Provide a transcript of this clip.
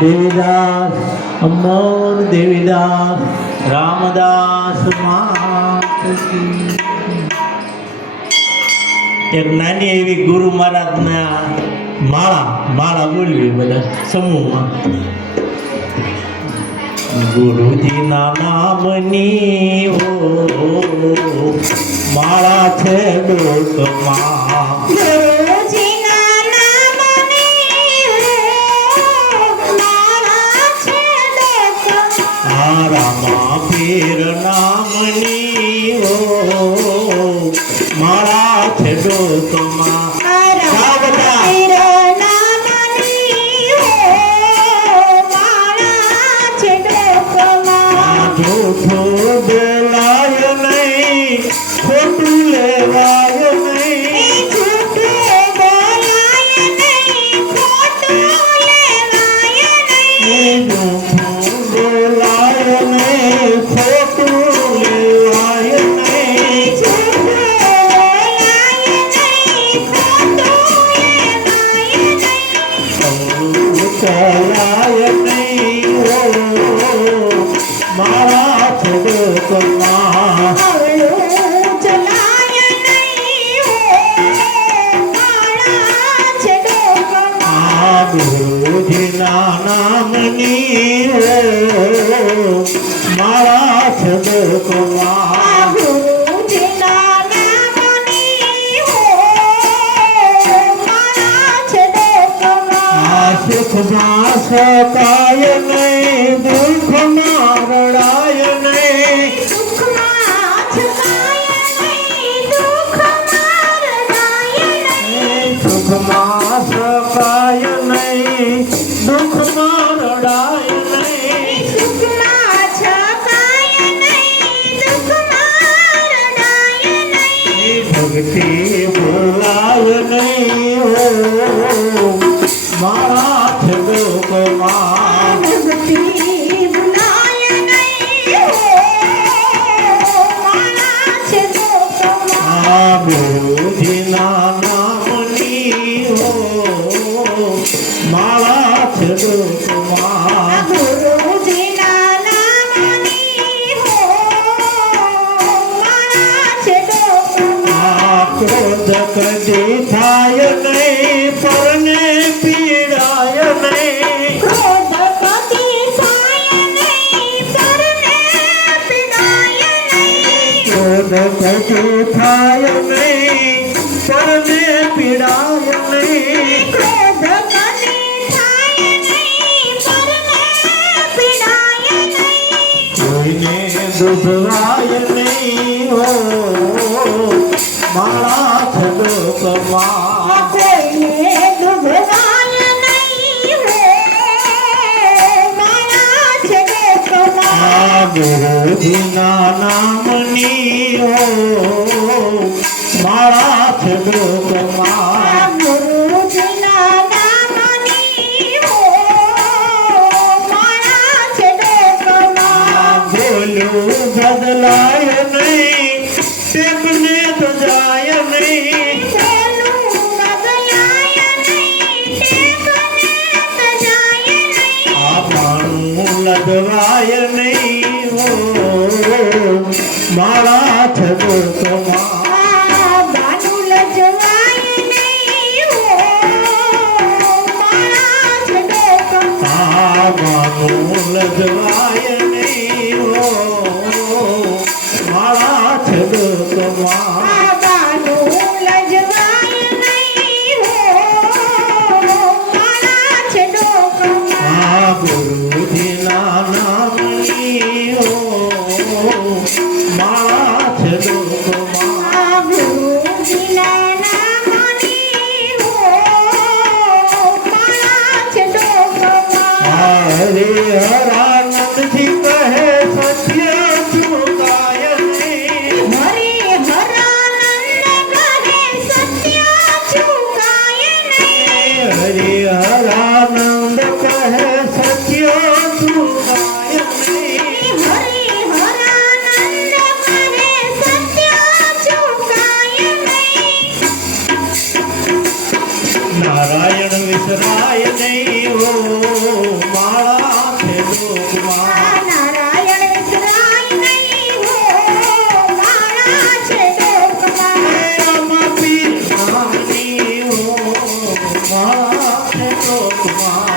દેવીદાસ અમર દેવીદાસ રામદાસ એક નાની એવી ગુરુ મહારાજના માળા બોલવી બધા સમૂહમાં. ગુરુજીના નામની માળા છે ડોકમાં. રામા પીર નામની માળા છે ડોકમાં. જૂઠું બોલાય નહીં, ખોટું લેવાય નહીં. જૂઠું બોલાય નહીં, ખોટું લેવાય નહીં. જૂઠું બોલાય નહીં, ખોટું લેવાય નહીં. જૂઠું બોલાય નહીં, ખોટું લેવાય નહીં. ચલાય નહીં મારા છોડકમાં. ચલાય નહીં મારા છોડકમાં. ગુરુજીના નામની મારા છોડકમાં. ગુરુજીના નામની મારા છોડકમાં. સુખમાં સકાય નહીં, દુઃખમાં રડાય નહીં. સુખમાં સકાય નહીં, દુઃખમાં રડાય નહીં. સુખમાં સકાય નહીં, દુઃખમાં રડાય નહીં. સુખમાં સકાય નહીં, દુઃખમાં રડાય નહીં. ભક્તિ બોલાય નહીં મારા છોડકમાં. ભક્તિ બોલાય નહીં મારા છોડકમાં. ગુરુજીના નામની મારા છોડકમાં. ગુરુજીના નામની મારા છોડકમાં. ક્રોધ કદી થાય નહીં, પરને પીડાય નહીં. ક્રોધ કદી થાય નહીં, પરને પીડાય નહીં. ક્રોધ કદી થાય નહીં, પરને પીડાય નહીં. ક્રોધ કદી થાય નહીં, પરને પીડાય નહીં. કોઈને દુભવાય નહીં મારા છોડકમાં. કોઈને દુભવાય નહીં મારા છોડકમાં. ગુરુજીના નામની મારા છોડકમાં. ગુરુજીના નામની મારા છોડકમાં. બોલું બદલાય નહીં, ટેકને તો જાય નહીં. બોલું બદલાય નહીં, ટેકને તો જાય નહીં. આપણું લદવાય નહીં મારા છોડકમાં. બાનું લજવાય નહીં મારા છોડકમાં. બાનું લજવાય નહીં મારા છોડકમાં. બાનું લજવાય નહીં મારા છોડકમાં. ગુરુજીના નામની મારા છોડકમાં. ગુરુજીના નામની મારા છોડકમાં. હરે હરાનંદજી કહે સત્ય ચુકાય નહીં. હરે હરાનંદ કહે સત્ય ચુકાય નહીં. હરે હરાનંદ કહે સત્ય ચુકાય નહીં. હરે હરાનંદ કહે સત્ય ચુકાય નહીં. નારાયણ વિશે વિસરાય નહીં હો માળા છે લોકમાં નારાયણ વિસરાય નહીં હો માળા છે લોકમાં રામા પીર નાની હો માળા છે લોકમાં